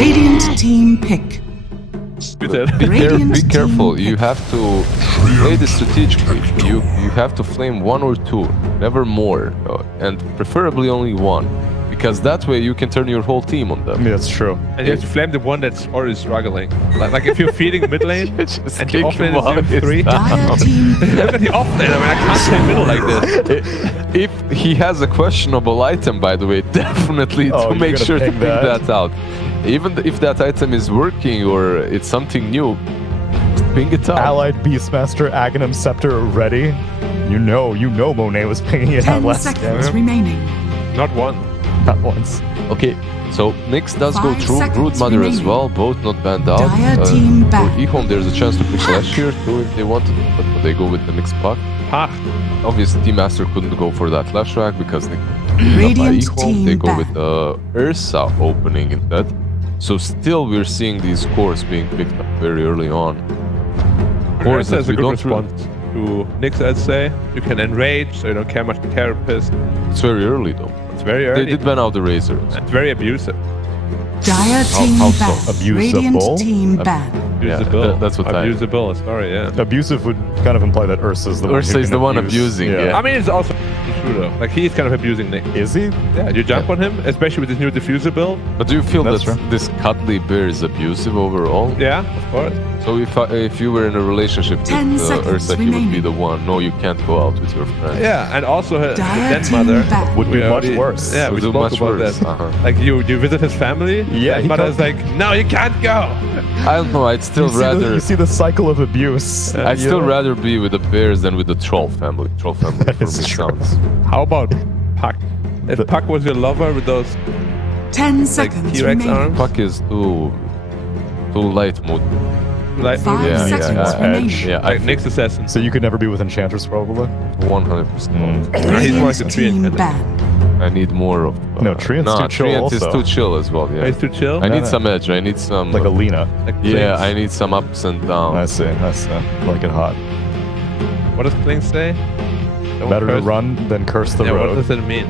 Radiant team pick. Be careful. You have to play this strategically. You have to flame one or two, never more, and preferably only one, because that way you can turn your whole team on them. Yeah, that's true. And you have to flame the one that's already struggling. Like if you're feeding mid lane and the off lane is 3. Look at the off lane. I mean, I can't stay middle like this. If he has a questionable item, by the way, definitely to make sure to pick that out. Even if that item is working or it's something new, just ping it out. Allied Beastmaster, Aghanim Scepter ready. You know Monet was pinging it out last 10 seconds remaining. Not one. Not once. Okay, so Nyx does go through, Broodmother as well, both not banned out. Team for back. Ehome, there's a chance to pick Flash here too if they wanted, but they go with the Nyx Puck. Obviously, Team Aster couldn't go for that Flash Rack because they Radiant Ehome. team They go back. with the Ursa opening instead. So still we're seeing these cores being picked up very early on. Cores Ursa that is a we good don't response to Nyx, I'd say. You can enrage, so you don't care much for Carapace. It's very early though. It's very early. They did ban out the Razor. It's very abusive. Dire team how so? back. Abusable? Radiant team back. Yeah, Abusable. that's what I... Abusable, sorry, yeah. Abusive would kind of imply that Ursa's the one Ursa who is can the one abuse. abusing, yeah. I mean, it's also true though. Like, he's kind of abusing Nyx. Is he? Yeah, you jump on him, especially with his new diffuser build. But do you feel That's that true. this cuddly bear is abusive overall? Yeah, of course. So if you were in a relationship 10 with seconds Ursa, he would be remaining. the one. No, you can't go out with your friends. Yeah, and also her Dire den mother team back. Would be we much already- worse. Yeah, we Would do spoke much about worse. that. Like you visit his family. Yeah, his he mother's comes- like, no, you can't go. I don't know. I'd still You see the cycle of abuse. I'd still rather be with the bears than with the troll family. Troll family for me is true. sounds. How about Puck? If Puck was your lover with those 10 like seconds T-Rex remaining. arms, Puck is too light mood. like 5 Yeah, seconds yeah, remaining. Yeah, like Nyx Assassin. So you could never be with Enchantress, probably? 100%. He's more like Radiant a team treant. back. I need more of. No, Treant's too chill Treant is also. too chill as well. Yeah. He's too chill. I need no. some edge. I need some. Like a Lena. Like Yeah, Klings. I need some ups and downs. I see. Like it hot. What does Kling say? Don't Better to curse- run than curse the Yeah, what road. does it mean?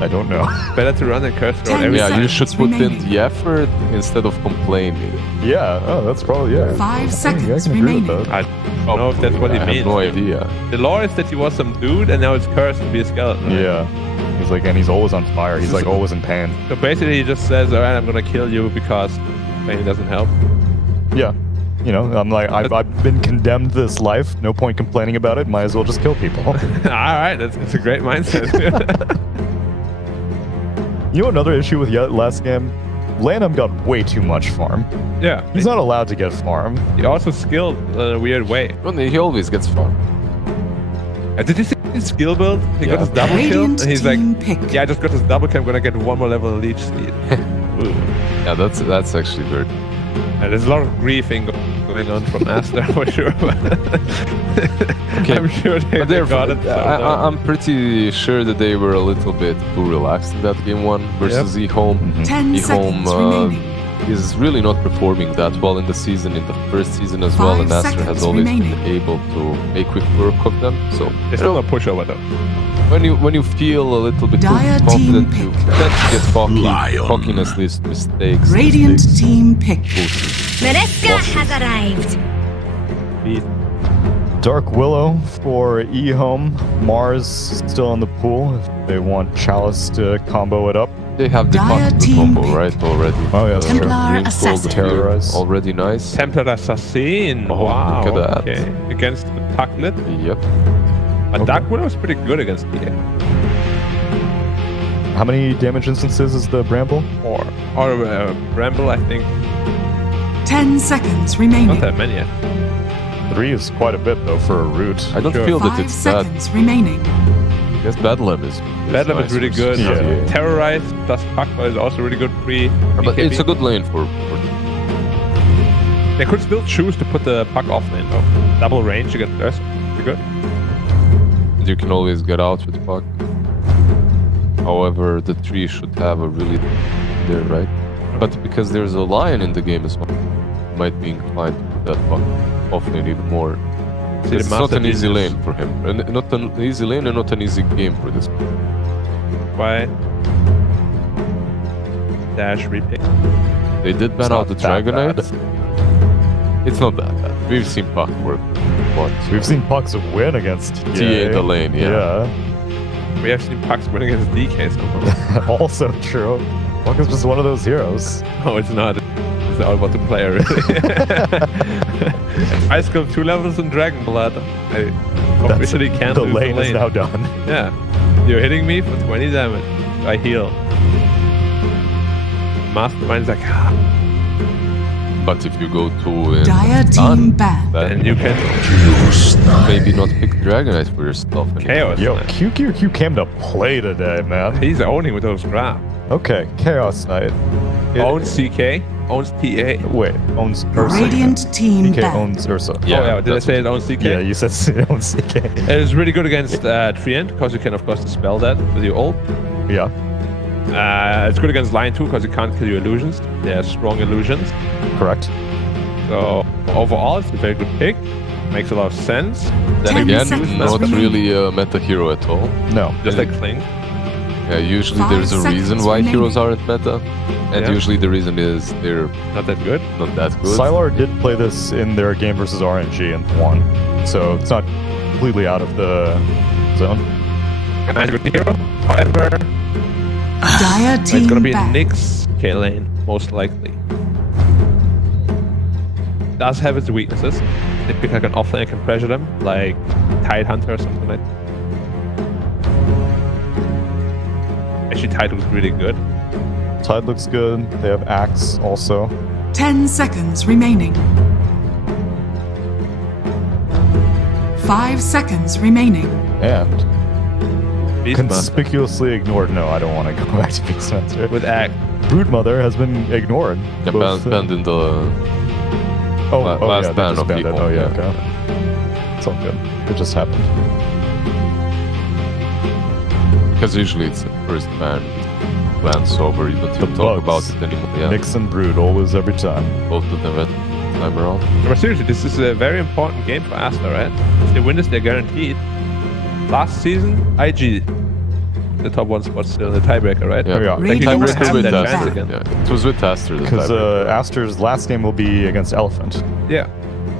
I don't know. Better to run than curse the road. 10 Every Yeah, time. you seconds should put in remaining. the effort instead of complaining. Yeah. Oh, that's probably yeah. 5 I seconds can agree with remaining. that. I don't know if that's what he I means. have no idea. The lore is that he was some dude and now it's cursed to be a skeleton. Right? Yeah. He's like, and he's always on fire. He's like always in pain. So basically he just says, alright, I'm gonna kill you because pain doesn't help. Yeah. You know, I'm like, I've been condemned to this life. No point complaining about it. Might as well just kill people. Alright, that's a great mindset. You know, another issue with last game? Lanham got way too much farm. yeah. He's not allowed to get farm. He also skilled in a weird way. Well, he always gets fun. Did you see his skill build? He got his double kill Radiant and he's like, team pick. yeah, I just got this double kill, I'm gonna get one more level of leech speed. Ooh. Yeah, that's actually very. And there's a lot of griefing going on from Aster for sure. I'm sure they got it. I'm pretty sure that they were a little bit too relaxed in that game one versus Ehome. 10 seconds remaining. Is really not performing that well in the season, in the first season as well, 5 and Aster has seconds always remaining. been able to make quick work of them. So It's still a pushover though. when you feel a little bit too Dire confident, team you pick. tend to get cocky. Cockiness leads to mistakes. Radiant mistakes team pick. boosts. Mareska has arrived. Dark Willow for Ehome. Mars still in the pool if they want Chalice to combo it up. They have the Dire possible team combo, pick. right, already. Oh, yeah, that's true. Templar Green Gold Assassin. here, Terrorize. already nice. Templar Assassin. Oh, Wow. look at that. Okay. Against the Pucklet. Yep. But Dark Widow is pretty good against the How many damage instances is the Bramble? or Bramble, I think. 10 seconds Not remaining. that many yet. 3 is quite a bit though for a root. I don't Sure. feel that 5 it's that. seconds remaining. I guess Bedlam is. Bedlam nice is really versus good. Yeah. Terrorize plus Puckball is also really good free. But it's a good lane for They could still choose to put the Puck off lane though. Double range against us. Pretty good. you can always get out with Puck. However, the tree should have a really there, right? But because there's a lion in the game as well, you might be inclined to put that Puck off lane even more. See, It's the not an Master easy Genius. lane for him. And not an easy lane and not an easy game for this. Why? Dash repick. They did ban out the not that Dragonite. bad. It's not that bad. We've seen Puck work once. We've seen Pucks win against TA in the lane, yeah. We have seen Pucks winning against DK so far. Also true. Puck is just one of those heroes. No, it's not. It's all about the player, really. I skill 2 levels in Dragon Blood. I officially can't The lose lane is now done. Yeah. You're hitting me for 20 damage. I heal. Mastermind's like, But if you go to Dire team ban. then and you can maybe not pick Dragonite for yourself. chaos. Yo, Knight. QQ came to play today, man. He's owning with those grabs. Okay, Chaos Knight. Owns CK, owns TA. Wait, owns Ursa. Radiant team DK ban. owns Ursa. Yeah, Oh yeah, did I that's say it owns CK? Yeah, you said it owns CK. It is really good against Treant, because you can of course dispel that with your ult. Yeah, It's good against Lion too, because you can't kill your illusions. They are strong illusions. correct. So overall, it's a very good pick. Makes a lot of sense. Then 10 again, seconds not remaining. really a meta hero at all. No. Just like Kling. Yeah, usually 5 there's a reason seconds why remaining. heroes aren't meta, and Yeah. usually the reason is they're Not that good. not that good. Sylar did play this in their game versus RNG and won. So it's not completely out of the zone. And I'm a good hero. However, Dire it's team gonna be ban. Nyx K lane, most likely. Does have its weaknesses. They pick like an offlane that can pressure them, like Tide Hunter or something like that. Actually, Tide looks really good. Tide looks good. They have Axe also. 10 seconds remaining. 5 seconds remaining. And Beastmaster conspicuously ignored. No, I don't want to go back to Beastmaster. with Act. Broodmother has been ignored. Yeah, Both, banned in the last yeah, they ban just of banned it. people, Oh, yeah, yeah. okay. It's all good. It just happened. because usually it's the first ban. Glance over, you don't even talk about bugs. it anymore. Yeah, Nyx and Brood, always, every time. both of them at time around. But seriously, this is a very important game for Aster, right? If they win this, they're guaranteed. Last season, IG, the top 1 spot still in the tiebreaker, right? Yeah. Yeah, Radiant don't tiebreaker have with that chance Aster. again. Yeah, it was with Aster. the Because tiebreaker. Aster's last game will be against Elephant. Yeah.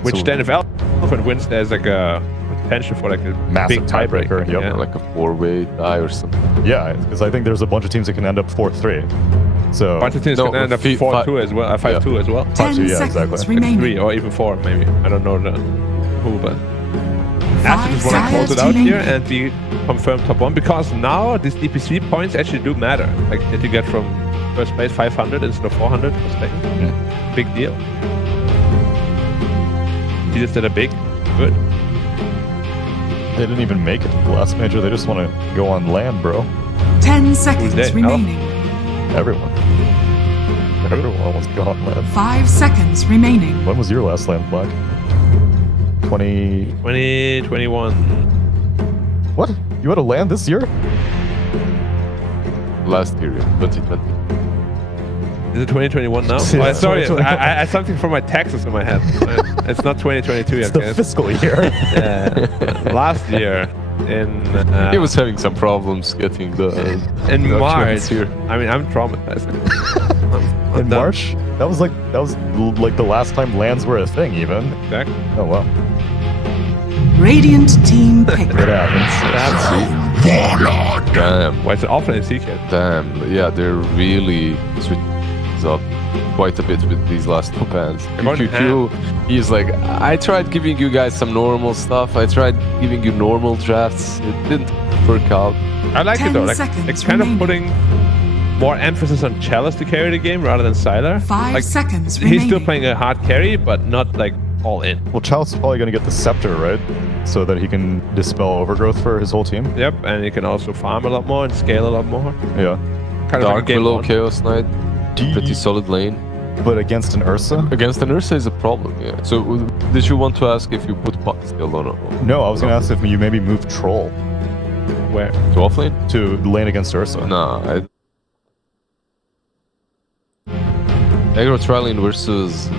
Which So- then, if Elephant wins, there's like a potential for like a Massive big tiebreaker, tiebreaker. yep. Yeah. like a 4-way tie or something. Yeah, because I think there's a bunch of teams that can end up 4-3. So, A bunch of teams No, can end up fi- 4-2 as well, 5-2 as well. 10 yeah, seconds exactly. Like remaining. 3 or even 4 maybe. I don't know who, but Aster just want to seconds close it out here remaining. and be confirmed top 1, because now these DPC points actually do matter. Like that you get from first place 500 instead of 400 for second. Big deal. He just did a big, good. they didn't even make it to the last major. They just want to go on land, bro. 10 seconds dead? remaining. Everyone. Everyone wants to go on land. 5 seconds remaining. When was your last land flag? 2021. What? You had a land this year? Last year, 2020. Is it 2021 now? Yeah, Oh, sorry, 2021. I had something from my taxes in my head. It's not 2022 It's yet, the guys. fiscal year. Last year in He was having some problems getting the in documents March. here. I mean, I'm traumatized. I'm In done. March? That was like the last time lands were a thing, even. Exactly. Oh wow. Radiant team pick. It happens. Damn, Why is it often in secret? damn. Yeah, they're really switching up quite a bit with these last 2 bans. going QQ, he's like, I tried giving you guys some normal stuff. I tried giving you normal drafts. It didn't work out. I like it 10 though. Like seconds it's kind of remaining. putting more emphasis on Chalice to carry the game rather than Sylar. 5 Like, seconds he's remaining. still playing a hard carry, but not like all in. Well, Chalice is probably going to get the scepter, right? So that he can dispel overgrowth for his whole team. Yep, and you can also farm a lot more and scale a lot more. Yeah. Kind of like a Dark game Willow, one. Chaos Knight, pretty solid lane. But against an Ursa? Against an Ursa is a problem, yeah. So, did you want to ask if you put Puck still or not? No, I was going to ask if you maybe move Troll Where? To offlane? to lane against Ursa. Nah, Aggro Trialing versus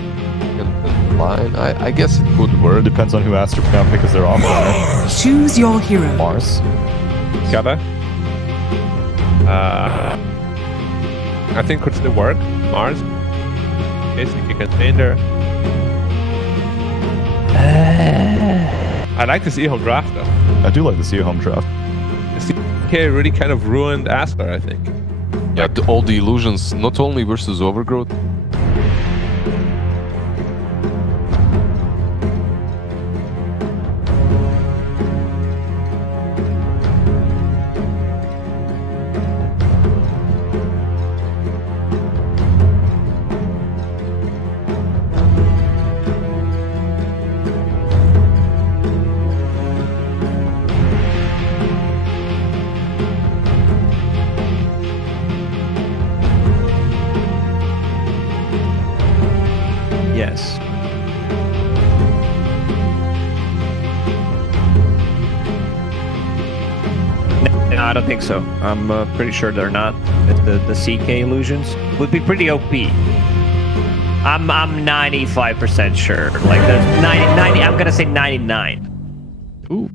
line. I guess it could work. Depends on who Aster can pick as their offlane. Right? Choose your hero. Mars. Gotta. I think could still work. Mars. Basically contained there. I like this Ehome draft though. I do like the Ehome draft. The CK really kind of ruined Aster, I think. Yeah, all the illusions, not only versus Overgrowth. Yes. No, I don't think so. I'm pretty sure they're not. The CK illusions would be pretty OP. I'm 95% sure. Like there's 90. I'm gonna say 99. Ooh.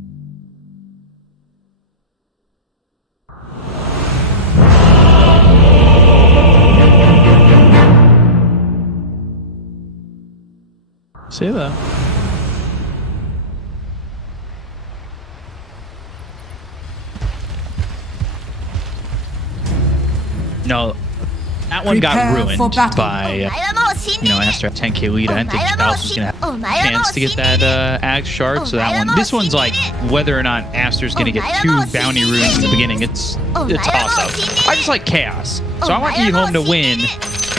Say that. No, that one got Prepare ruined for battle. by, Aster at 10k lead. I didn't think Chalice was going to have a chance to get that Ag shard, so that one. This one's like whether or not Aster's going to get 2 bounty runes in the beginning. It's a toss-up. I just like chaos. So I want Ehome to win,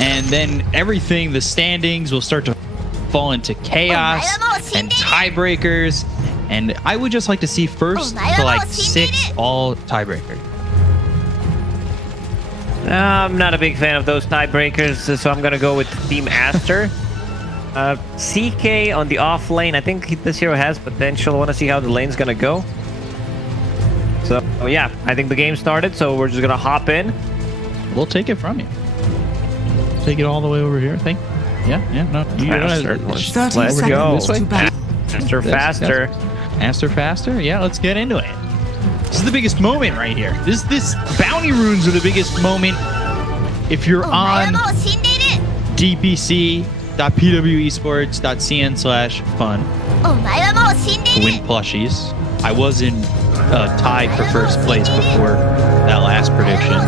and then everything, the standings will start to fall into chaos and tiebreakers, and I would just like to see first to like 6 all tiebreakers. I'm not a big fan of those tiebreakers, so I'm gonna go with Team Aster. CK on the off lane, I think this hero has potential. I want to see how the lane's gonna go. So yeah, I think the game started, so we're just gonna hop in. We'll take it from you. Take it all the way over here. Thank you. Yeah, no. Aster. 30 Let's go. seconds to battle. Aster faster. Aster faster? Yeah, let's get into it. This is the biggest moment right here. This bounty runes are the biggest moment. If you're on dpc.pwesports.cn/fun to win plushies. I was in tied for first place before that last prediction.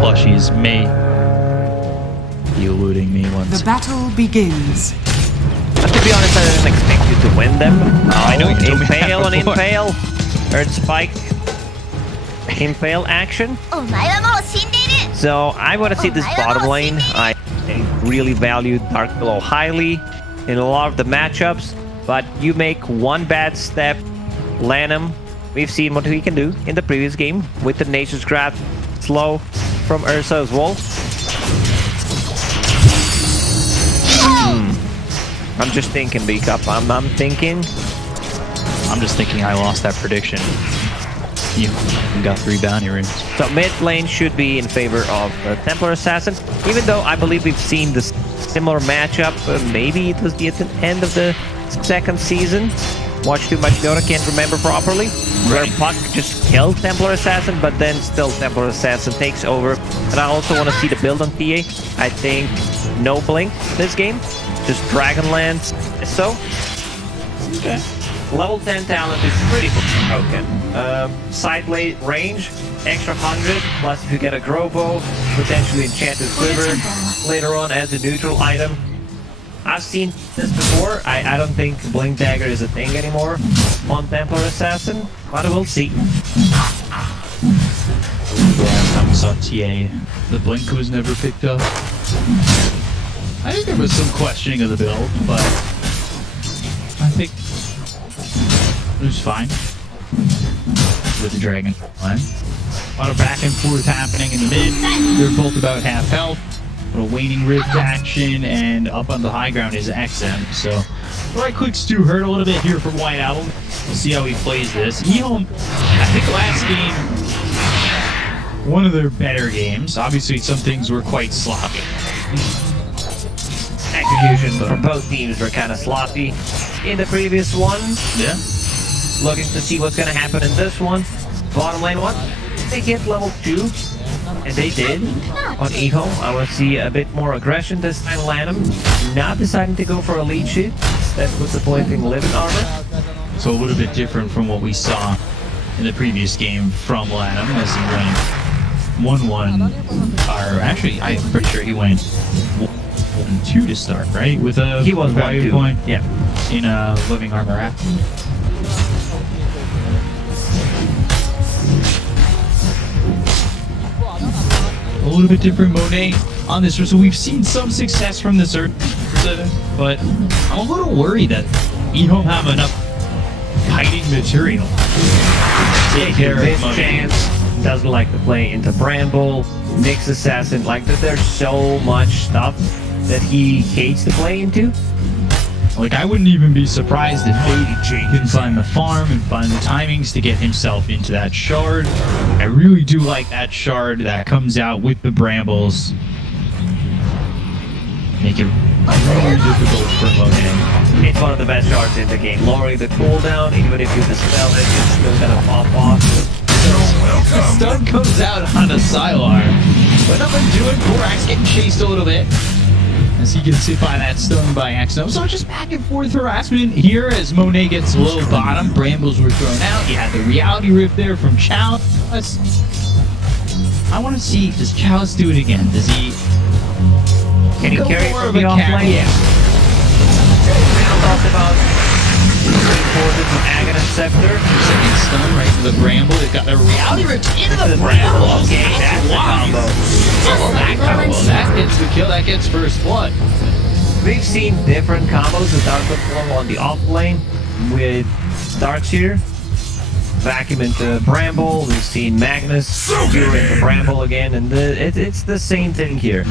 Plushies may be eluding me once. The battle begins. But to be honest, I didn't expect you to win them. I know you told me that Impale on before. Impale. Earth Spike. Impale action. So I want to see this bottom lane. I really value Dark Below highly in a lot of the matchups. But you make one bad step, land him. We've seen what he can do in the previous game with the Nature's Grab slow from Ursa as well. I'm just thinking, B-Cup. I'm thinking. I'm just thinking I lost that prediction. You got 3 bounty runes. So mid lane should be in favor of Templar Assassin, even though I believe we've seen this similar matchup. Maybe it was at the end of the 2nd season. Watched too much Dota, can't remember properly. Where Puck just killed Templar Assassin, but then still Templar Assassin takes over. And I also want to see the build on TA. I think no blink this game, just Dragonlance. So, okay. Level 10 talent is pretty broken. Side lane range, extra 100, plus if you get a Grobo, potentially Enchanted Quiver later on as a neutral item. I've seen this before. I don't think Blink Dagger is a thing anymore on Templar Assassin, but we'll see. Yeah, I saw TA. The blink was never picked up. I think there was some questioning of the build, but I think it was fine with the dragon line. A lot of back and forth happening in the mid. They're both about half health. A little waning rift action, and up on the high ground is XM. So, right click Stu hurt a little bit here for White Owl. We'll see how he plays this. Ehome, I think last game, one of their better games. Obviously, some things were quite sloppy. Execution for both teams were kind of sloppy in the previous one. Yeah. Looking to see what's going to happen in this one. Bottom lane one, they hit level 2. And they did on Ehome. I want to see a bit more aggression this time. Lanham not deciding to go for a lead shoot. Instead was deploying living armor. So a little bit different from what we saw in the previous game from Lanham as he went 1-1. Or actually, I'm pretty sure he went 1-2 to start, right? With a He was value 1-2. point Yeah. in a living armor app. A little bit different Monet on this. So we've seen some success from this Ursa, but I'm a little worried that Ehome have enough hiding material to take care of This Monet. chance doesn't like to play into Bramble, Nyx Assassin. Like there's so much stuff that he hates to play into. Like, I wouldn't even be surprised if he can find the farm and find the timings to get himself into that shard. I really do like that shard that comes out with the brambles. Make it really difficult for Monet. It's one of the best shards in the game. Lowering the cooldown, even if you dispel it, it's still gonna pop off. The stun comes out on a Sylar, but nothing doing. Borax getting chased a little bit as he gets hit by that stun by accident. So just back and forth harassment here as Monet gets low bottom. Brambles were thrown out. You had the reality rift there from Chalice. I want to see, does Chalice do it again? Does he Can you go carry more from of the a offlane? Yeah. Now talked about forward to Aghanim Scepter. Second stun right to the Bramble. They've got the reality rift into the Bramble. Okay, that's the combo. Oh, that combo. That gets the kill. That gets first blood. We've seen different combos with Dark Flow on the off lane with Darkseer. Vacuum into Bramble. We've seen Magnus Cure into Bramble again, and it's the same thing here.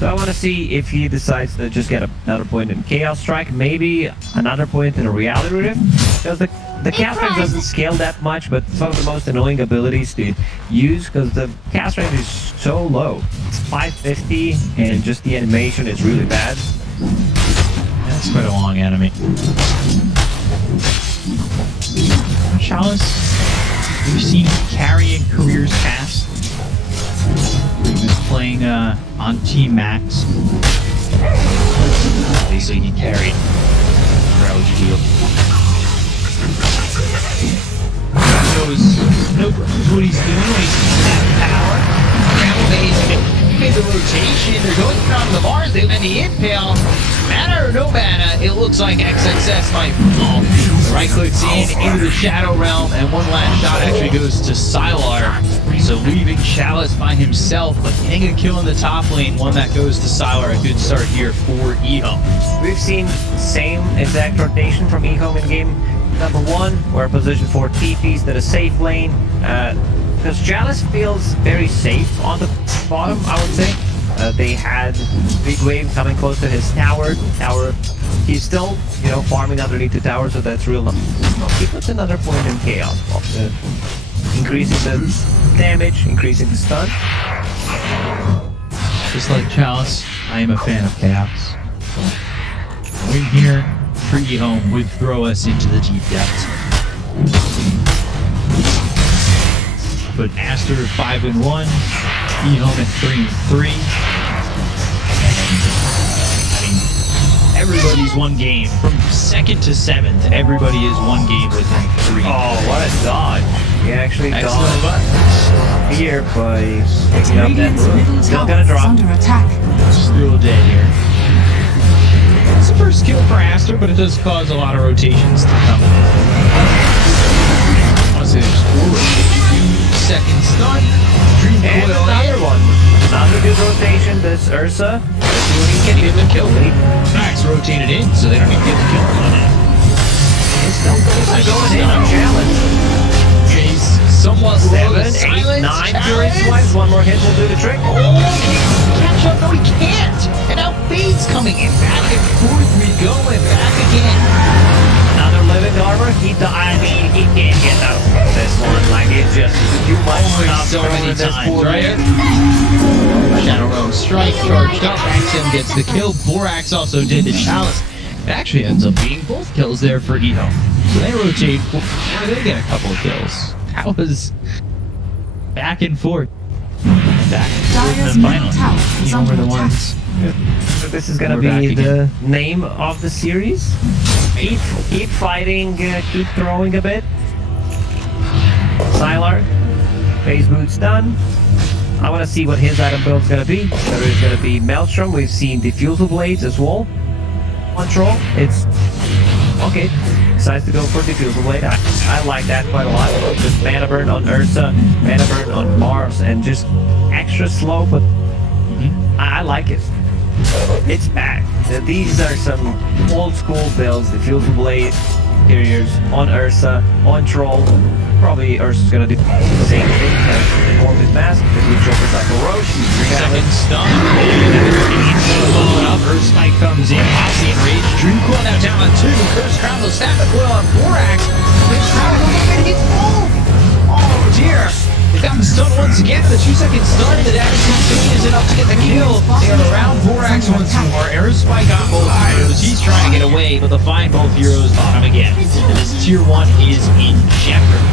So I want to see if he decides to just get another point in Chaos Strike, maybe another point in a Reality Rift. Because the cast range doesn't scale that much, but it's one of the most annoying abilities to use because the cast range is so low. It's 550, and just the animation is really bad. That's quite a long enemy. Chalice, we've seen him carry in careers past. He was playing on Team Max. Obviously, he carried Crouch Shield. Knows what he's doing when he's in that power. He made the rotation. They're going down to the Mars. They've been the impale. Mana or no mana, it looks like XXS might fall. Right clicks into the Shadow Realm, and one last shot actually goes to Sylar. So leaving Chalice by himself, but getting a kill in the top lane, one that goes to Sylar. A good start here for Ehome. We've seen same exact rotation from Ehome in game number 1, where position 4 TPs to the safe lane. Because Chalice feels very safe on the bottom, I would say. They had Big Wave coming close to his tower. He's still, farming underneath the tower, so that's real nice. He puts another point in Chaos. Increasing the damage, increasing the stun. Just like Chalice, I am a fan of Chaos. Win here for Ehome would throw us into the deep depths. But Aster 5-1, Ehome at 3-3. I mean, everybody's one game from 2nd to 7th. Everybody is one game within 3. Oh, what a dodge! He actually Excellent. dodged here by picking up that Radiant's rook. middle Still tower gonna is drop. under attack. Still dead here. It's the first kill for Aster, but it does cause a lot of rotations to come. I want to say there's 4 rotations. Second stun. Dream And coil another in. one. Another good rotation. This Ursa. Can't even get the kill. Max rotated in, so they don't even get the kill on it. It's still going in on Challenge. He's somewhat low. 7, 8, 9 Fury Swipes. One more hit will do the trick. Oh, he can catch up. No, he can't. And now Fade's coming in. Back and forth we go, and back again. Another living armor. He can't get out of this one. Like, it's just too much stuff So for many this times, poor right? man. Shadow Realm Strike, charged up, Axiom gets the kill. Borax also did to Chalice. It actually ends up being both kills there for Ehome. So they rotate, they get a couple of kills. That was back and forth. back. Dire's And middle finally, tower is you know, we're under the attack. ones. So this is gonna We're back be again. the name of the series. Keep fighting, keep throwing a bit. Sylar, phase boot's done. I want to see what his item build's gonna be. Whether it's gonna be Maelstrom. We've seen Diffusal Blades as well. Control. It's okay. Decides to go for Diffusal Blade. I like that quite a lot. Just mana burn on Ursa, mana burn on Mars, and just extra slow, but I like it. It's back. These are some old school builds. Diffusal Blade, interiors on Ursa, on Troll. Probably Ursa's gonna do the same thing as Orbit Mask, the Neutral Cycle Roche. Second stun. Followed up. Earth Smite comes in. Posse Enraged. Dream Coil now down on 2. Curse Crown will snap the coil on Borax. This round and hits both. Oh dear. They got the stun once again. The 2-second stun. The damage isn't enough to get the kill. They are around Borax once more. Air Spike on both heroes. He's trying to get away, but they'll find both heroes bottom again. And this tier 1 is in jeopardy.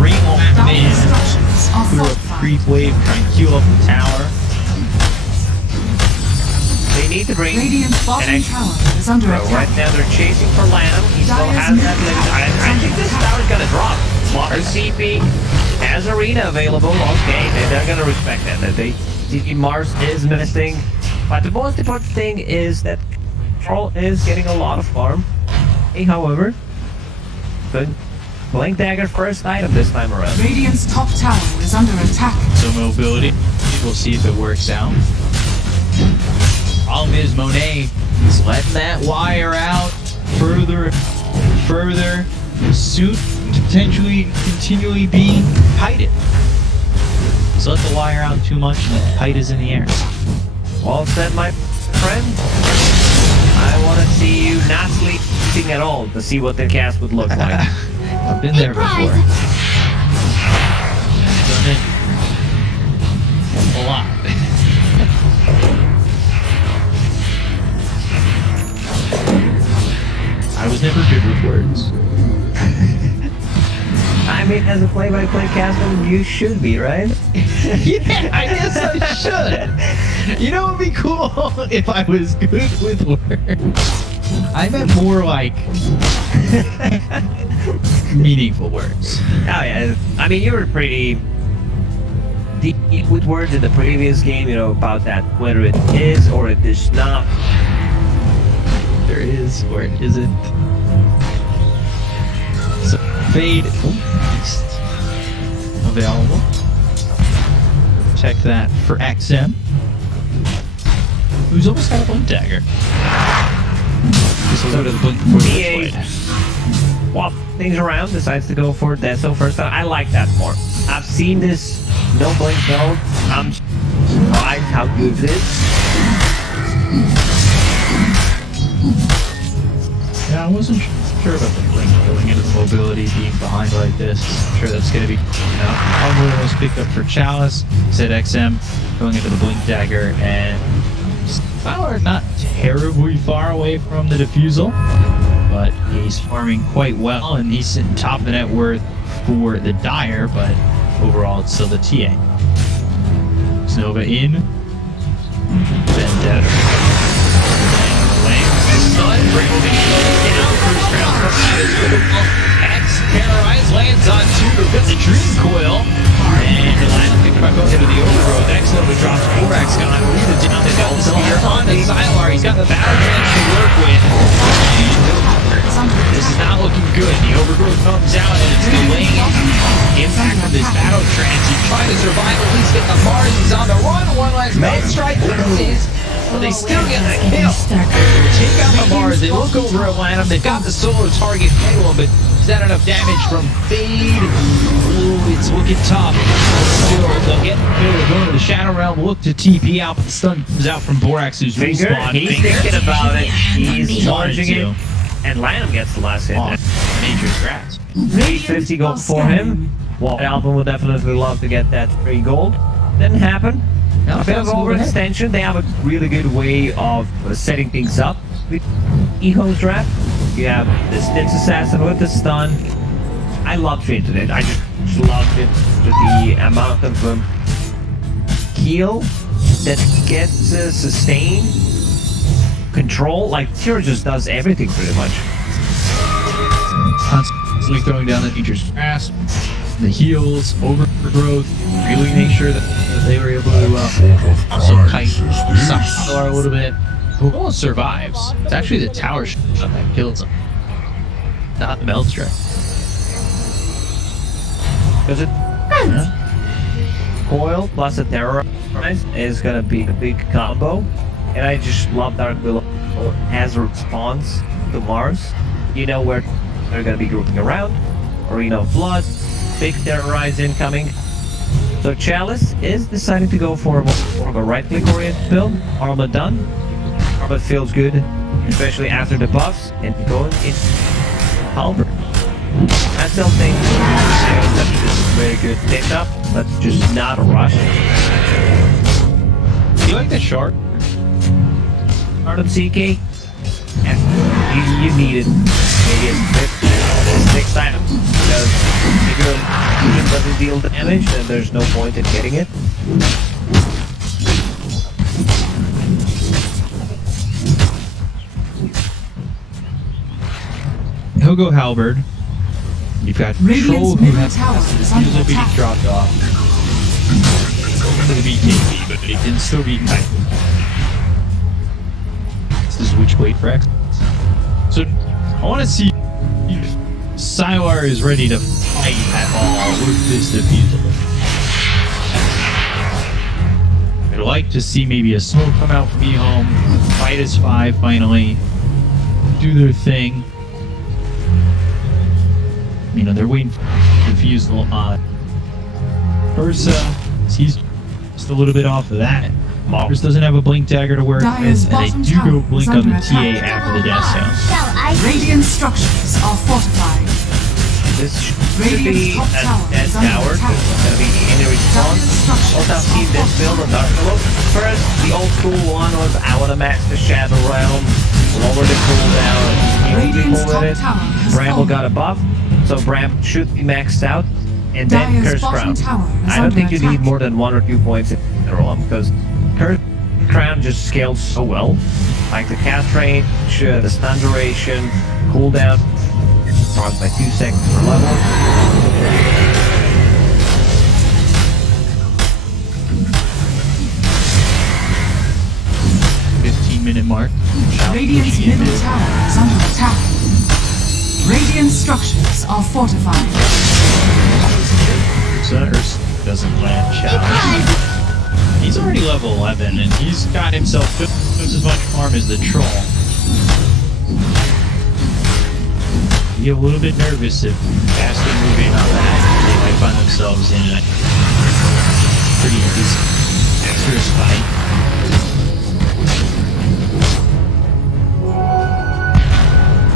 Bring home Dire in. structures are Through a fortified. creep wave, trying to heal up the tower. They need to bring Radiant's an bottom extra tower is under throw. attack. Right now they're chasing for Lanham. He still Dire's has that middle limit. tower is I under think this attack. tower's gonna drop. Mars CP has Arena available. Okay, they're gonna respect that. That they see Mars is missing. But the most important thing is that Troll is getting a lot of farm. Hey, however, good. Blink Dagger first item this time around. Radiant's top tower is under attack. So mobility, we'll see if it works out. Problem is Monet is letting that wire out further, further, soon to potentially continually be heighted. So let the wire out too much and the height is in the air. Well said, my friend. I want to see you not sleeping at all to see what the cast would look like. I've been there before. Done it a lot. I was never good with words. I mean, as a play-by-play caster, you should be, right? Yeah, I guess I should. You know, it'd be cool if I was good with words. I meant more like meaningful words. Oh yeah, I mean, you were pretty deep with words in the previous game, you know, about that, whether it is or it is not. There is or it isn't. So, Fade East available. Check that for XM, who's almost got a Blink Dagger. Just a load of the Blink before the BA blade. swap things around, decides to go for Deso first time. I like that more. I've seen this no blink build. I'm surprised how good it is. Yeah, I wasn't sure about the Blink going into the mobility being behind like this. I'm sure that's going to be enough. Armor was picked up for Chalice, said XM, going into the Blink Dagger, and Sylar not terribly far away from the Diffusal, but he's farming quite well, and he's sitting top of the net worth for the Dire, but overall it's still the TA. Snova in. Vendetta. Stun, bring the down, first round from that is critical. X Terrorize lands on 2, gets a Dream Coil, and Lanham picked back up into the Overgrowth. X Nova drops Borax, gonna lead it down, they've got the spear on to Sylar, he's got the battle trance to work with, and this is not looking good. The Overgrowth comes out and it's delaying impact from this battle trance. He's trying to survive, at least get the Mars, he's on the run, one last man strike misses. But they still get the kill. Take out the Mars. They look over at Lanham. They've got the solo target Halo, but is that enough damage from Fade? Ooh, it's looking tough. Still, they'll get Halo going to the Shadow Realm. Look to TP out, but the stun comes out from Borax, who's Finger, respawned. he's thinking about it. He's charging Wanted it. And Lanham gets the last hit. Oh, major scratch. 850 gold for him. Well, Alvin would definitely love to get that 3 gold. Didn't happen. No, A bit of overextension. They have a really good way of setting things up with Ehome's draft. You have the Stitch Assassin with the stun. I love Trinity. I just loved it. The amount of heal that gets sustained control. Like Tyr just does everything pretty much. Constantly throwing down the nature's grasp, the heals, overgrowth, really make sure that they were able to also kite Salar a little bit. Who almost survives. It's actually the tower shot that kills him, not the Maelstrom. Because it coil plus a terrorize is gonna be a big combo, and I just love Dark Willow as a response to Mars. You know where they're gonna be grouping around. Arena of Blood, big terrorize incoming. So Chalice is deciding to go for more of a right-click oriented build. Armor done. Armor feels good, especially after the buffs, and going in Halberd. I still think that this is a very good pickup, but just not a rush. You like the shark? Stardom CK, and you need it maybe next time, because if your fusion doesn't deal damage, then there's no point in getting it. He'll go Halberd. You've got Troll Radiant's who middle has tower is under usually being attack. dropped off. It'll be KP, but it can still be tight. This is Witchblade for X. So I want to see if Sylar is ready to fight at all with this defusal. I'd like to see maybe a smoke come out from Ehome, fight as 5 finally, do their thing. You know, they're waiting for the defusal on Ursa. He's just a little bit off of that. Mars doesn't have a blink dagger to work Dire's with, and they bottom do tower go is blink under on the TA attack. after the death zone. Shall I? Radiant structures are fortified. This should be a dead tower. It's gonna be in the response. Also, see this build on Dark Willow. First, the old school one was I want to max the Shadow Realm, lower the cooldown, and heal Radiant's people with it. top tower has Bramble fallen. got a buff, so Bram should be maxed out. And then Dire's Curse bottom Crown. tower is I don't under think you attack. need more than 1 or 2 points in the roll because Curse Crown just scales so well. Like the cast range, the stun duration, cooldown, drops by 2 seconds per level. 15-minute mark. Radiant's middle tower is under attack. Radiant structures are fortified. So Ursa doesn't land challenge. He's already level 11, and he's got himself just as much farm as the troll. You get a little bit nervous if Aster moving on that. They might find themselves in a pretty dexterous fight.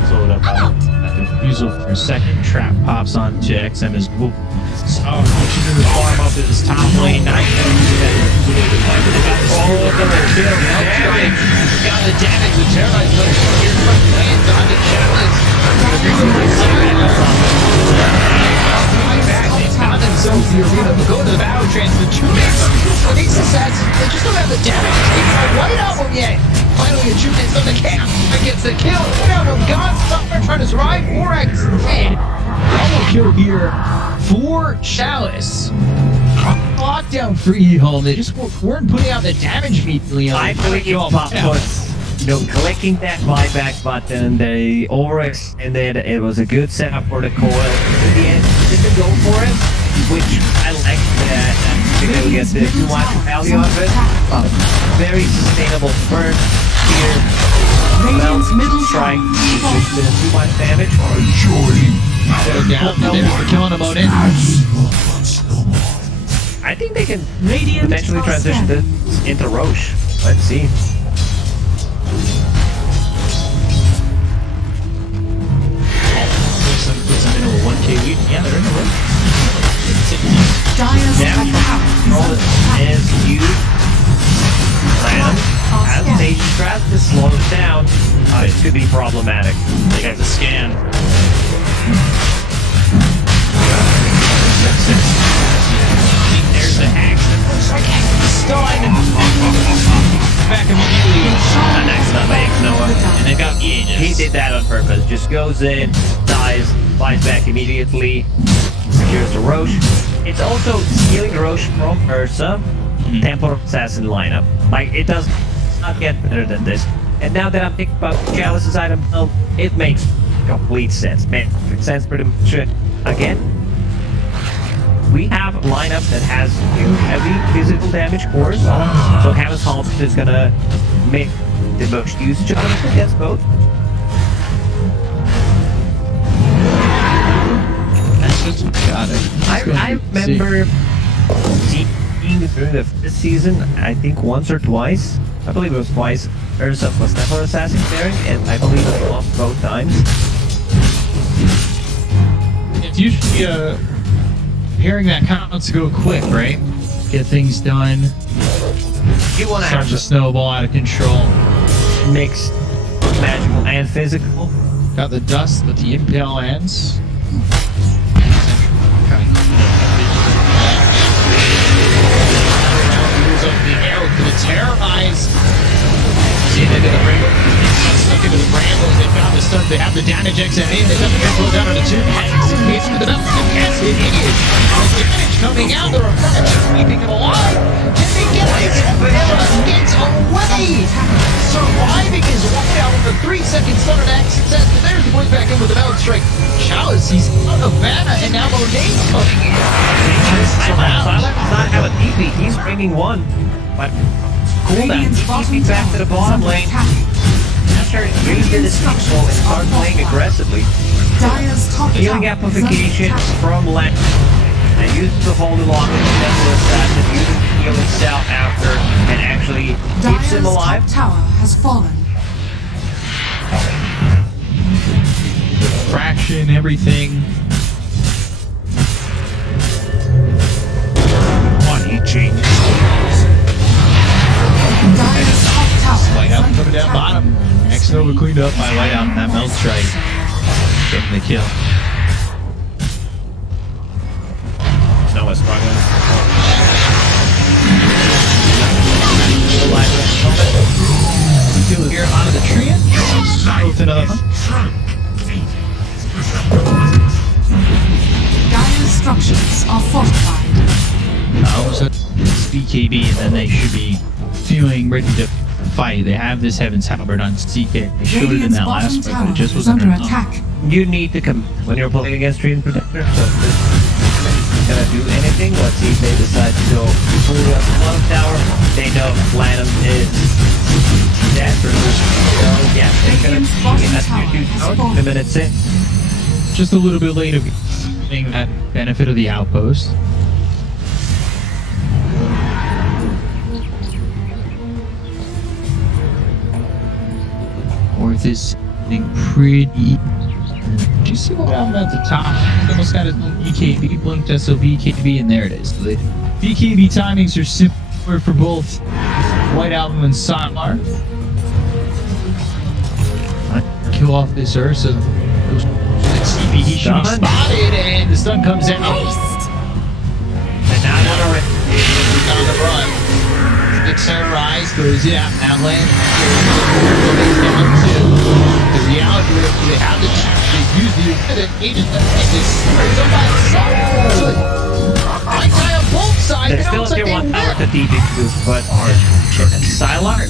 Followed up by that defusal for a second. Trap pops onto XM as well. Oh, pushing to farm up to this top lane. Not gonna do that. Oh, the kill. Damage. Got the damage. The terrorize. Here's what lands on the challenge. Found themselves in the arena, but go to the battle transfer. 2 minutes. These assassins, they just don't have the damage. It's not white album yet. Finally, a 2 minutes on the camp. That gets the kill. White album gone. Suffer trying to survive. 4x dead. Double kill here for Chalice. Lockdown for Ehome. They just weren't putting out the damage immediately. I believe Pop was, clicking that buyback button. They overextended. It was a good setup for the coil. In the end, didn't go for it, which I like that. Because we get the too much value out of it. Very sustainable burn here. Radiant's middle tower Trying to is just too much damage. They're down. They're killing about it. I think they can Radiant potentially are transition standing. this into Roche. Let's see. Puts them into a 1k lead. Yeah, they're in the room. Dire's Damage top tower is roll under attack. is huge. Ram has stage trap to slow it down. It could be problematic. They got the scan. There's the axe. Still Noah. And they've got the Aegis. He did that on purpose. Just goes in, dies, flies back immediately, secures the Roche. It's also stealing the Roche from Ursa, Templar Assassin lineup. Like, it does not get better than this. And now that I'm thinking about Chalice's item build, it makes complete sense. Man, it sense pretty much. Again, we have a lineup that has heavy physical damage cores, so Hammer's Halt is gonna make the most usage out of it against both. That's just got it. I remember seeing through this season, I think once or twice. I believe it was twice. Ursa was Templar Assassin pairing, and I believe it lost both times. It's usually hearing that counts to go quick, right? Get things done. You want to Start have to snowball out of control. mixed magical and physical. Got the dust, but the impale ends. The arrow gonna terrorize. See, they're gonna bring stuck into the brambles. They found the stuff. They have the damage XMA. They got the control down on the two. It's the casket. It is. The damage coming out. The reflection sweeping him alive. Can they get this? Gets away. Surviving his way out with a 3-second stun and success. But there's the point back in with an outstrike. Chalice, he's out of mana, and now Monet's coming in. Silent does not have a DP. He's bringing one, but cooldown. Radiant's He bottom keeps back to the tower is bottom under lane. attack. After used in his control and start playing aggressively. Dire's top Healing tower is under amplification attack. from left. And uses to hold along with the Templar Assassin, using to heal himself after, and actually keeps him Dire's alive. top tower has fallen. Fraction, everything. Dire's top tower White is out under coming down attack. bottom. X Nova cleaned up by White out, and that melt strike. Getting the kill. Noah struggling. Kill here out of the tree. With another one. Dire's structures are fortified. So it's BKB, and then they should be feeling ready to fight. They have this Heaven's Halberd on CK. They showed it in Radiant's that bottom last fight, but tower it just is wasn't under enough. attack. You need to come when you're playing against Treant Protector. So this is gonna do anything. Let's see if they decide to go fully up the bottom tower. They know Lanham is dead for this. So yeah, they're gonna Radiant's bottom that's tower your 2 has towers. fallen. 2 minutes in. Just a little bit late of getting that benefit of the outpost. Orth is sitting pretty. Do you see what happened at the top? He almost got his little BKB blinked SOB BKB, and there it is. The BKB timings are similar for both White Album and Sylar. Kill off this Ursa. CP, he should be Stun. spotted, and the stun comes out. And now they're already On the run. Sticks her rise, goes in out now land. Down to the reality where they have the chance to use the infinite agent that this I tie up both sides. There's still a tier 1 tower to DP to, but Sylar,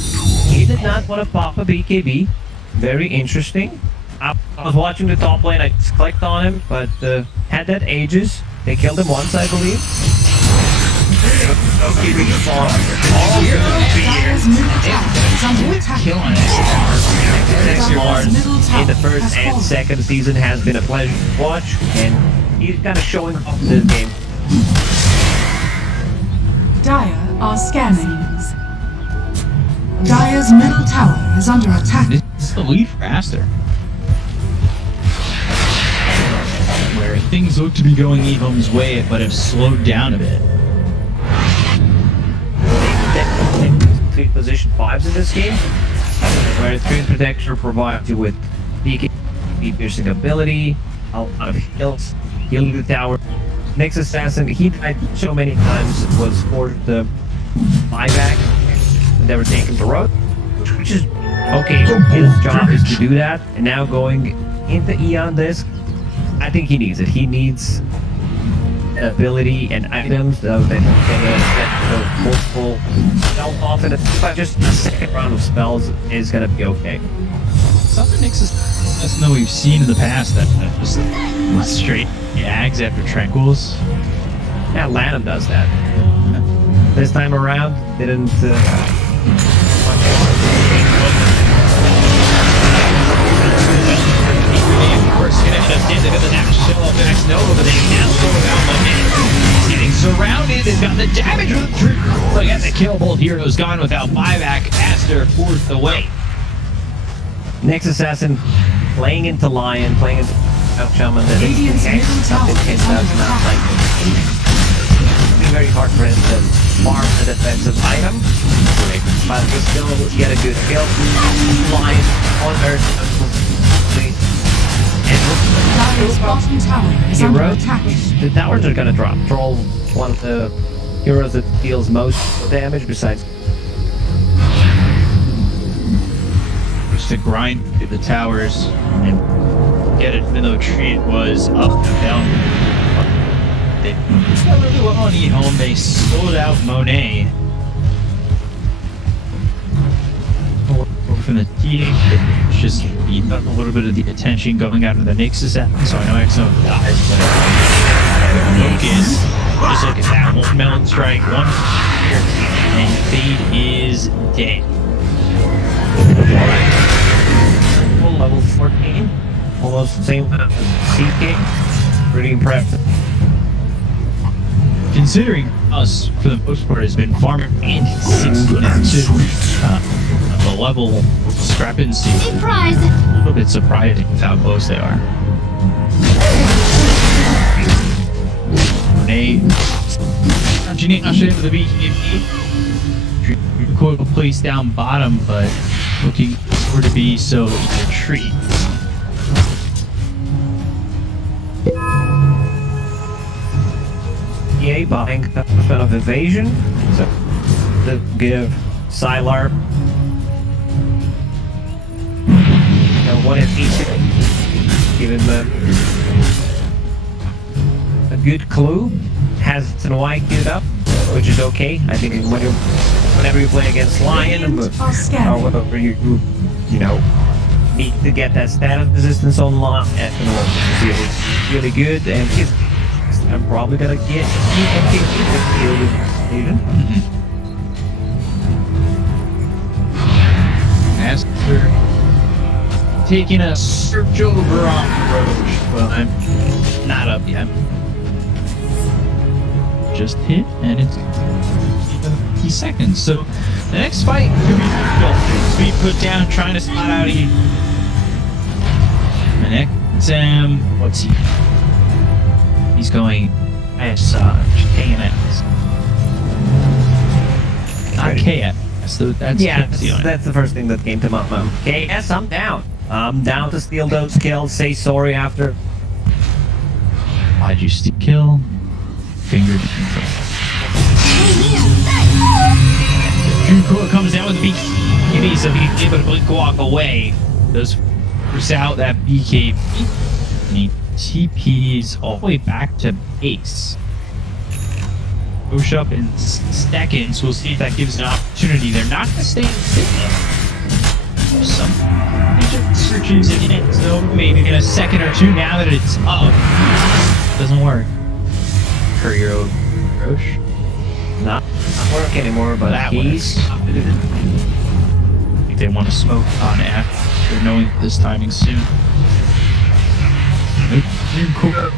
he did not want to pop a BKB. Very interesting. I was watching the top lane, I just clicked on him, but had that Aegis. They killed him once, I believe. Dire's middle tower is under attack. Killing it. Dire's middle tower In the first has and fallen. second season has been a pleasure to watch, and he's kind of showing off this game. Dire are scanning. Dire's middle tower is under attack. This is the lead for Aster. Where things look to be going Ehome's way, but have slowed down a bit. Three position 5s in this game, where Treant Protector provides you with BKB piercing ability, a lot of heals, healing the tower. Next Assassin, he died so many times, was forced to buyback, and they were taken the road, which is Okay, his job is to do that, and now going into Eon Disc, I think he needs it. He needs ability and items that he can get multiple spells off, and just a second round of spells is gonna be okay. Something Nixus doesn't know we've seen in the past that just straight yags after tranquils. Yeah, Lanham does that. This time around, didn't. Surrounded and got the damage with the tree. Look at the kill. Both heroes gone without buyback. Aster forced away. Next assassin playing into Lion, playing into Shaman. That is Radiant's middle tower is under not attack. like it'll be very hard for him to farm the defensive item, but he'll still get a good kill. Lion on Earth. Dire's bottom tower is under attack. The towers are gonna drop. Troll, one of the heroes that deals most damage besides. Just to grind through the towers and get it, even though tree was up and down. They got really well on Ehome. They sold out Monet. From the TA, just beat up a little bit of the attention going out of the Nixus at so I know Exo dies, but focus. Just look at that one melon strike, one here, and Fade is dead. Level 14, almost the same CK. Pretty impressive. Considering us, for the most part, has been farming in 6 the level discrepancy. Surprise! A little bit surprising with how close they are. They Janine not into the BKB. Quote place down bottom, but looking for to be so in a tree. EA buying a bit of evasion, so to give Sylar. What if he give him a good clue? Has an Y queued up, which is okay. I think whenever you play against Lion, or whatever you know, need to get that status resistance on Lion, and it's really good. And I'm probably gonna get Aster taking a search over on Roche, but I'm not up yet. Just hit, and it's 50 seconds. So the next fight could be difficult. Be put down, trying to spot out here. And exam, what's he? He's going as KNS. Not KS. So that's that's the first thing that came to my mind. KS, I'm down. I'm down to steal those kills. Say sorry after. Why'd you steal kill? Fingered control. Drew Core comes down with the BKB, so he's able to blink walk away. Does force out that BKB. And he TPs all the way back to base. Push up in seconds. We'll see if that gives an opportunity. They're not going to stay still. Some searches in it, so maybe in a second or two now that it's up. Doesn't work. Courier Roche. Not work anymore, but That he's. I think they want to smoke on after knowing this timing soon.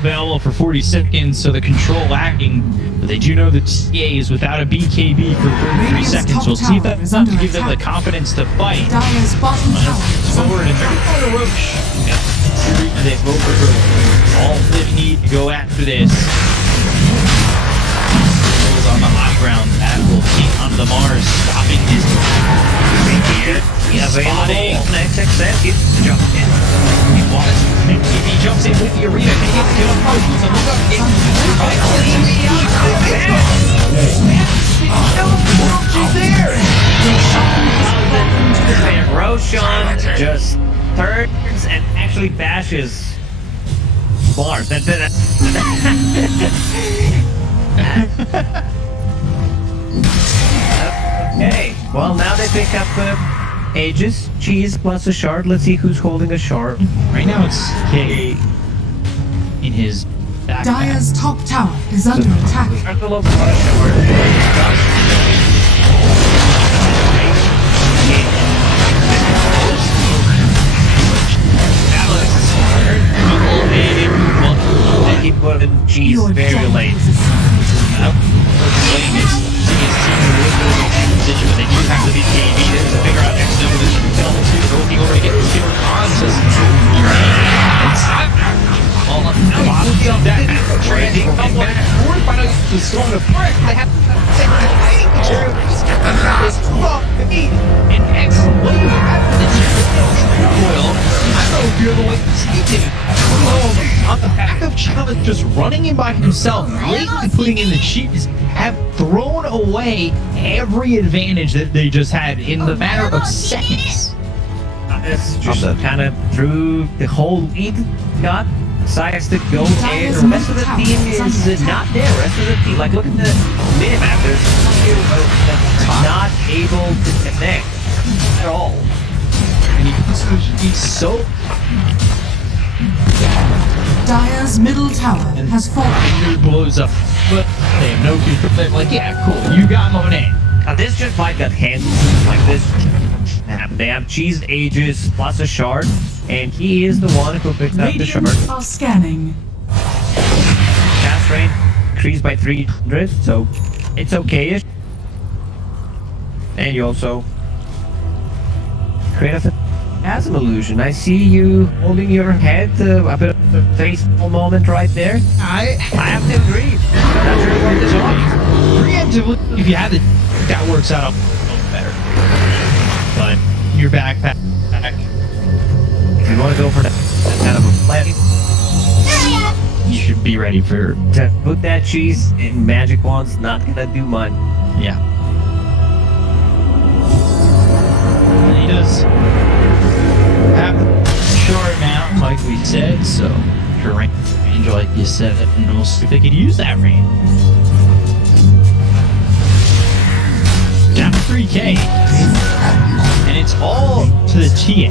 Available for 40 seconds, so the control lacking. But they do know the TA is without a BKB for 33 seconds. We'll see if that's enough to give them the confidence to fight. Dire's bottom tower is under Forward and attack. Roche. And they vote for all they need to go after this. On the high ground, that will keep on the Mars, stopping his Available. Next success. jump in. He wants if he jumps in with the arena, can he get the kill? So look up. Roshan just turns and actually bashes Mars. Okay, well now they pick up Aegis, Cheese plus a shard. Let's see who's holding a shard. Right now it's K in his backpack. Dire's top tower is under attack. Circle of shard. And he put in Cheese Your very tower late. is But they do have to be KB to figure out next number this double two. They're looking over to get two odds. All up now. That trading come back forward. Finally, just throwing a brick. They have and excellent. What do you have for the Well, I don't know if you're the one sneaking. On the back of Chava just running in by himself, blatantly putting in the cheese, have thrown away every advantage that they just had in the matter of seconds. It's just kind of through the whole lead. Got decides to go and the rest of the team is not there. The rest of the team, like look at the minimap, there's not able to connect at all. And he's so Dire's middle tower has fallen. it blows up, but they have no control. They're like, yeah, cool, you got Monet. Now this just might got handled like this. They have Cheese Aegis plus a shard, and he is the one who picked up the shard. Radiant are scanning. Cast rate increased by 300, so it's okay-ish. And you also create a Phantasm illusion. I see you holding your head, a bit of a faithful moment right there. I have to agree. That's really what this was. Preemptively, if you have it, that works out a little better. But your backpack, If you want to go for that kind of a play, you should be ready for. to put that cheese in magic wand's not gonna do much. Yeah. And he does have the short now, like we said, so your range, like you said, and we'll see if they could use that range. Down to 3K. And it's all to the TA.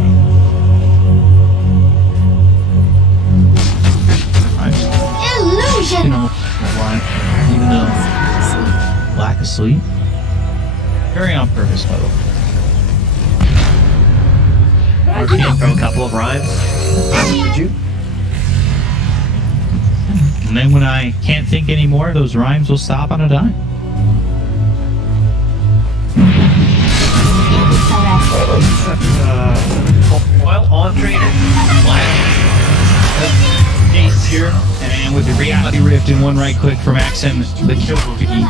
Illusion! You know, even though lack of sleep. Very on purpose, by the way. Can't throw a couple of rhymes. Did you? And then when I can't think anymore, those rhymes will stop on a dime. Well, on trainer. Ace here, and with the reality rift in one right click from Maxim, the kill will be 10.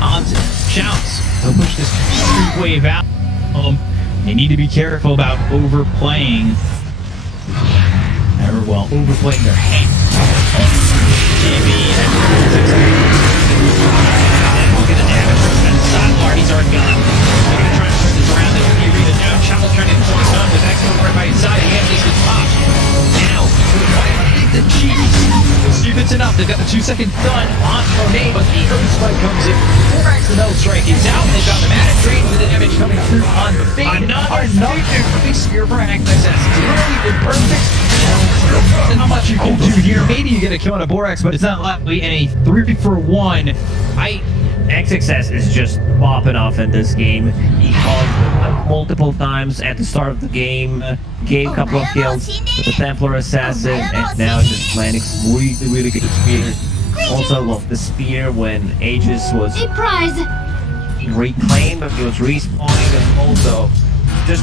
Odds shouts. They'll push this street wave out. They need to be careful about overplaying. Overplaying their hand. Look at the damage. And Sidelar, he's already gone. They're going to try to turn this around. They're going to read it now. Chapel trying to force on with Maximum right by his side. He has this pop. Now, the cheese. We'll see if it's enough. They've got the 2-second stun on Monet, but the Earth Spike comes in. 4x the Metal Strike is out. They've got the Manic Train with the damage coming through on the Fade. Another perfect spear for XXS. It's really been perfect. And how much you can do here. Maybe you get a kill on a Borax, but it's not likely. And a 3-for-1. XXS is just popping off in this game. He called multiple times at the start of the game, gave a couple of kills to the Templar Assassin, and now just landing some really good spear. Also love the spear when Aegis was A prize! reclaimed, but he was respawning and also just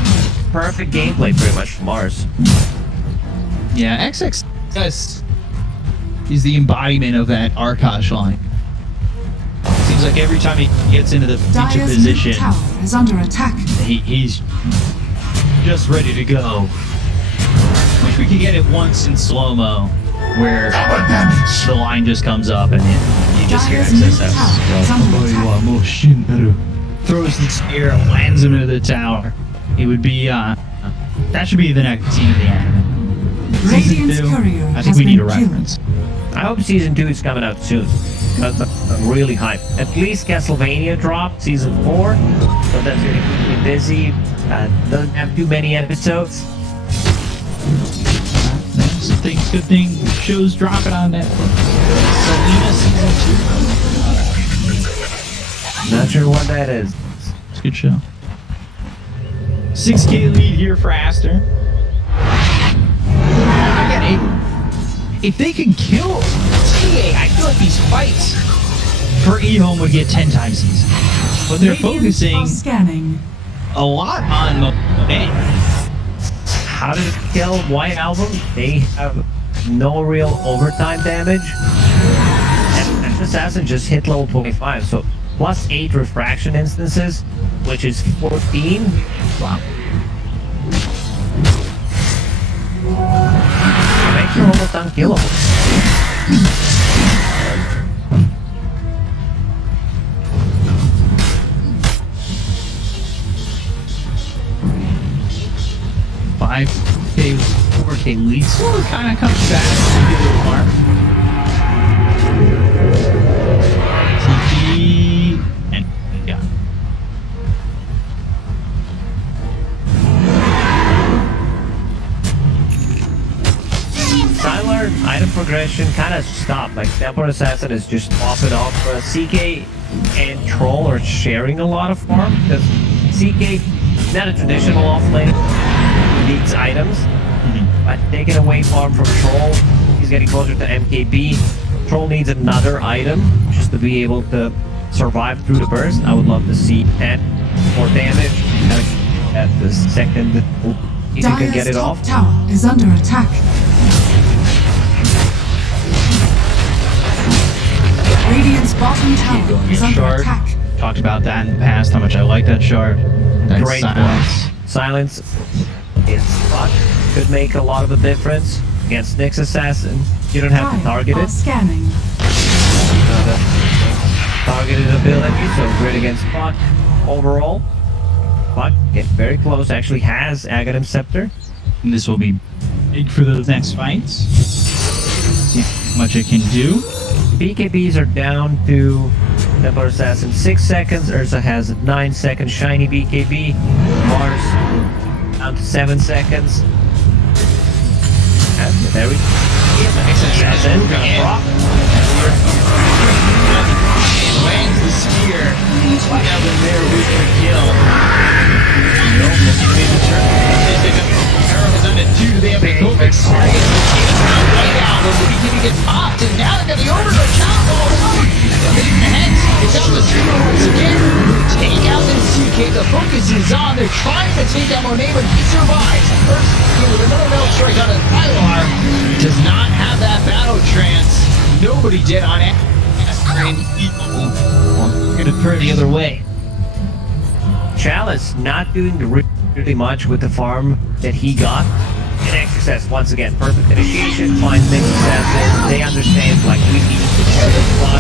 perfect gameplay pretty much from Mars. Yeah, XXS is the embodiment of that Arkash line. Seems like every time he gets into the feature Dire's middle position, tower is under attack. he's just ready to go. Wish we could get it once in slow-mo, where the line just comes up and you just hear Dire's middle XXS. tower is under attack. throws the spear, lands him into the tower. It would be, that should be the next scene of the anime. Radiant's Season 2, courier I has think we need a been killed. reference. I hope season 2 is coming out soon. Because I'm really hyped. At least Castlevania dropped season 4, so that's going to keep me busy. Doesn't have too many episodes. Good thing shows dropping on Netflix. Selena season 2. Not sure what that is. It's a good show. 6K lead here for Aster. Again, if they can kill TA, I feel like these fights for Ehome would get 10 times easier. But they're Radiant focusing are scanning. a lot on the How to kill White Album? They have no real overtime damage. And Assassin just hit level 25, so plus 8 refraction instances, which is 14. Wow. Makes her almost unkillable. $5K, $4K lead. Still kind of comes back to the mark. TP and yeah. Tyler, item progression kind of stopped. Like Templar Assassin is just popping off. CK and Troll are sharing a lot of farm because CK, not a traditional offlane, needs items. But taking away farm from Troll, he's getting closer to MKB. Troll needs another item just to be able to survive through the burst. I would love to see 10 more damage at the second if you can get Dire's it top off. tower is under attack. Radiant's bottom tower Going is in under shard. attack. Talked about that in the past, how much I like that shard. That Great silence. Silence in spot could make a lot of a difference against Nyx Assassin. You don't have to Dire target are it. scanning. Not a targeted ability, so great against Puck overall. Puck get very close, actually has Aghanim Scepter. And this will be big for those next fights. See how much it can do. BKBs are down to Templar Assassin 6 seconds. Ursa has 9 seconds. Shiny BKB. Mars down to 7 seconds. And there we go. Assassin gonna proc. Lands the spear. Right out in there with the kill. Nope, he made the turn. Arrow is on it too. They have the Kovac target. Right out. The BKB gets popped, and now they're going to be over the top all over. The heads. It's out the streamer once again. Take out this CK. The focus is on. They're trying to take out Monet, but he survives. First, with another metal strike on his Pilar. Does not have that battle trance. Nobody did on it. We're gonna turn the other way. Chalice not doing really much with the farm that he got. And Exorcist, once again, perfect initiation, finds Nyx Assassin. They understand, like, we need to share this spot.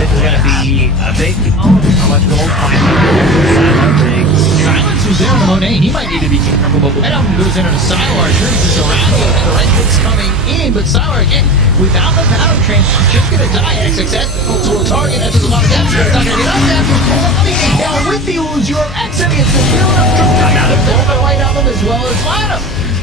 This is gonna be a big, how much gold? 500. Silence was there on Monet. He might need to be careful, but Red Album goes into the Sylar, turns this around, and the Red Click's coming in, but Sylar, again, without the battle trance, she's just gonna die. XXS to a target, that does a lot of damage, but it's not gonna get up there. Down with the Uzur, X against the kill, another pull by White Album as well as Lana.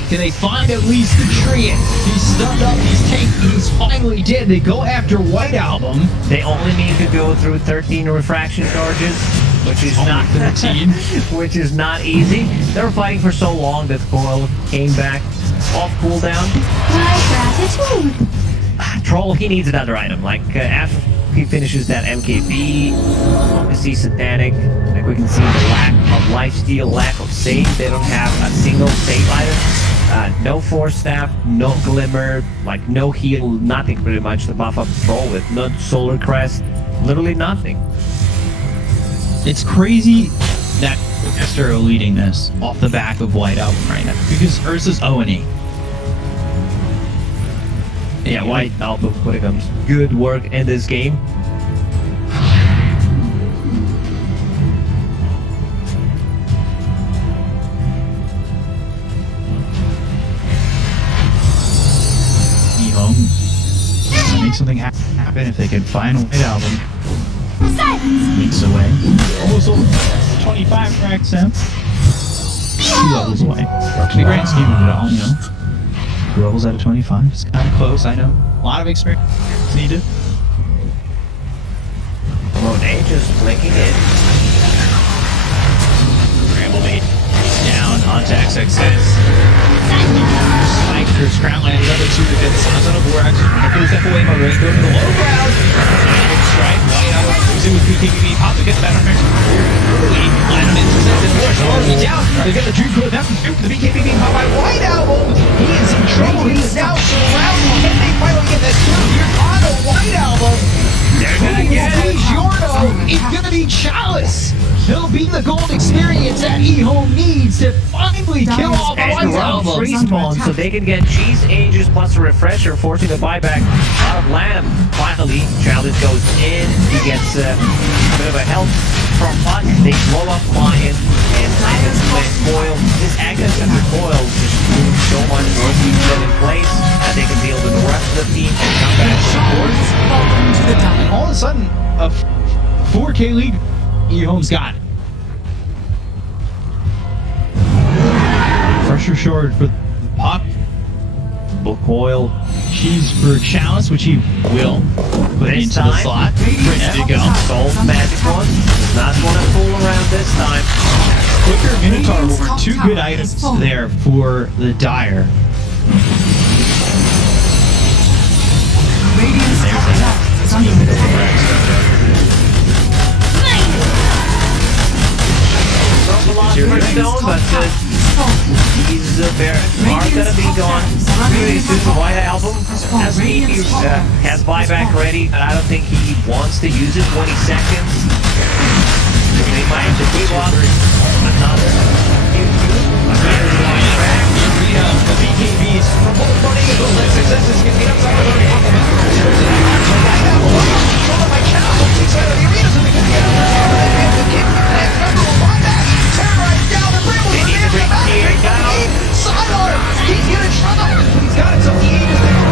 Can they find at least the tree? He's stunned up, he's tanked, he's finally dead. They go after White Album. They only need to go through 13 refraction charges, which is not 13. which is not easy. They were fighting for so long that Coil came back off cooldown. My gratitude. Troll, he needs another item. Like after he finishes that MKB, we see Satanic. Like we can see the lack of lifesteal, lack of save. They don't have a single save item. No Force Staff, no Glimmer, like no heal, nothing pretty much to buff up Troll with. No Solar Crest, literally nothing. It's crazy that Aster are leading this off the back of White Album right now because Ursa's 0-8. Yeah, White Album putting up good work in this game. something happen if they can find White Album. Weeks away. Almost over 25 for XM. 2 levels away. The grand scheme of it all, you know. 2 levels out of 25. It's kind of close, I know. A lot of experience needed. Monet just blinking in. Bramblebait down onto XXS. Spikers, Crown Land, another 2 to get the Sounds on a Borax. Pulls that away, my range going to the low ground. Good strike, White Album moves in with BKB. Pops to get the better mix. Early, line of intercepted. Force already down. They get the Dream Code down from the BKB pop by White Album. He is in trouble. He's now surrounded. Can they finally get that kill here on the White Album? They're gonna get it. Giorno is gonna be Chalice. He'll be the gold experience that Ehome needs to finally kill off the And White Rob Album. respawn so they can get Cheese Ages plus a refresher, forcing the buyback out of Lamb. Finally, Chalice goes in. He gets a bit of a help from Putt. They blow up Lion and Simon's playing Coil. This access under Coil just moves so much work being put in place that they can deal with the rest of the team and come back to support. Welcome to the dial. All of a sudden, a 4K lead. Ehome's got it. Pressure short for Puck. Coil. She's for Chalice, which he will put This into the time, slot. Ready to go. Gold magic one. Not going to fool around this time. Quicker Minotaur were 2 good items there for the Dire. Radiant's top tower is under attack. Stone, but he's gonna be gone really soon. The White Album has buyback ready, and I don't think he wants to use it. 20 seconds. They might have to give up another The BKBs from both running into the successes can get upside of He's got it, so he is there.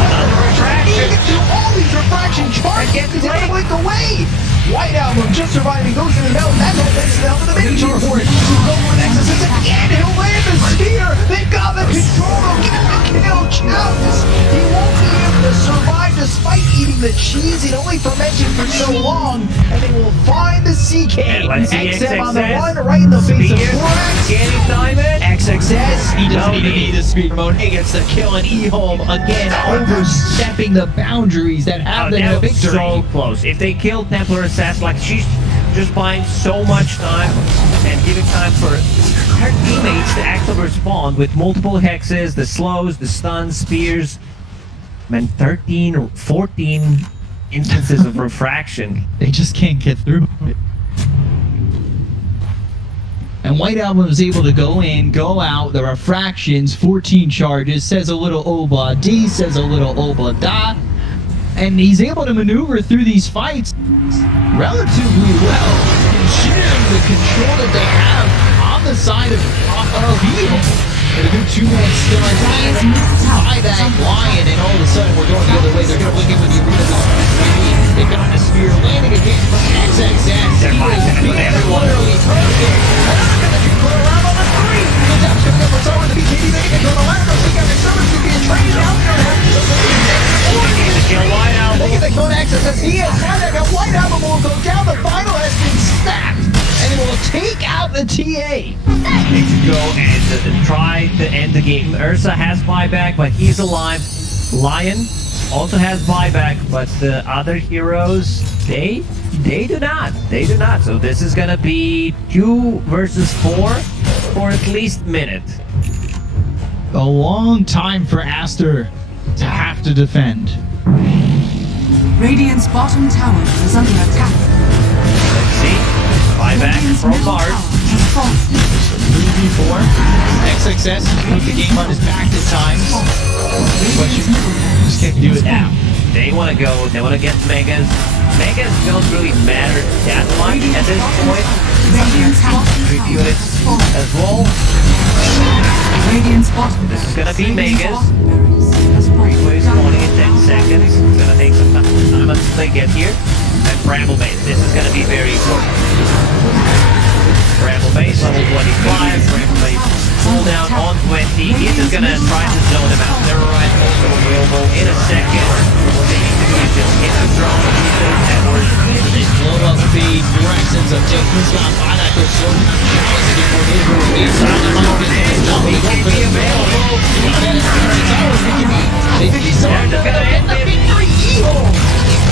another retraction. He gets through all these refraction charges. He's gonna blink away. White Album just surviving, goes in the middle. That's all thanks to the help of the Minotaur for it. Go for Nexus again. He'll land the spear. They've got the control. They'll get the kill. Chalice. He won't be able to survive despite eating the cheese. It only fermented for so long. And they will find the CK. And let's see XM on the XXS. run, right in the face of Spear. Borax. Can he time it? XXS, he doesn't even need need the speed mode. He gets the kill, and Ehome again overstepping the boundaries that have them in a That was victory. so close. If they kill Templar Assassin, like she's just buying so much time and giving time for her teammates to actually respond with multiple hexes, the slows, the stuns, spears, and 13 or 14 instances of refraction. They just can't get through it. And White Album is able to go in, go out, the refractions, 14 charges, says a little Oba D, says a little Oba Da, and he's able to maneuver through these fights relatively well, considering the control that they have on the side of Ehome. And a good 2-man stun by that Lion, and all of a sudden we're going the other way. They're going to blink in with the arena. They've got the spear landing again from XXS. They're fighting with everyone. Literally perfect. Around on the 3. The Dap's going to go for someone. The BKB they can go to left. They got the service to be trained out there. Need to kill White Album. They get the code XXS. He has White Album. White Album will go down. The final has been snapped. And it will take out the TA. They could go and try to end the game. Ursa has buyback, but he's alive. Lion also has buyback, but the other heroes, they do not. They do not. So this is gonna be 2 versus 4 for at least a minute. A long time for Aster to have to defend. Radiant's bottom tower is under attack. Let's see. Buyback Radiant's from middle Mars. tower has fallen. 3v4. XXS put the game on his back at times. But you just can't do it now. They want to go. They want to get Megas. Megas don't really matter that much at this point. Radiant's bottom Three tower units has fallen. as well. Radiant's bottom This is gonna be Radiant's Megas. bottom barracks has fallen. Replay spawning in 10 seconds. It's gonna get here. And Bramble Base, this is going to be very important. Bramble Base, level 25. Bramble Base, pull down on 20. He's just going to try to zone him out. Terrorize also available in a second. What they need to do is just hit the drone, hit the network. They slow up speed, directions of Jason Scott by that person. Inside the market, jumping up in the middle. They're going to end it.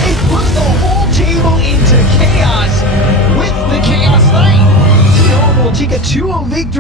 It puts the whole table into chaos with the Chaos Knight. Ehome will take a 2-0 victory.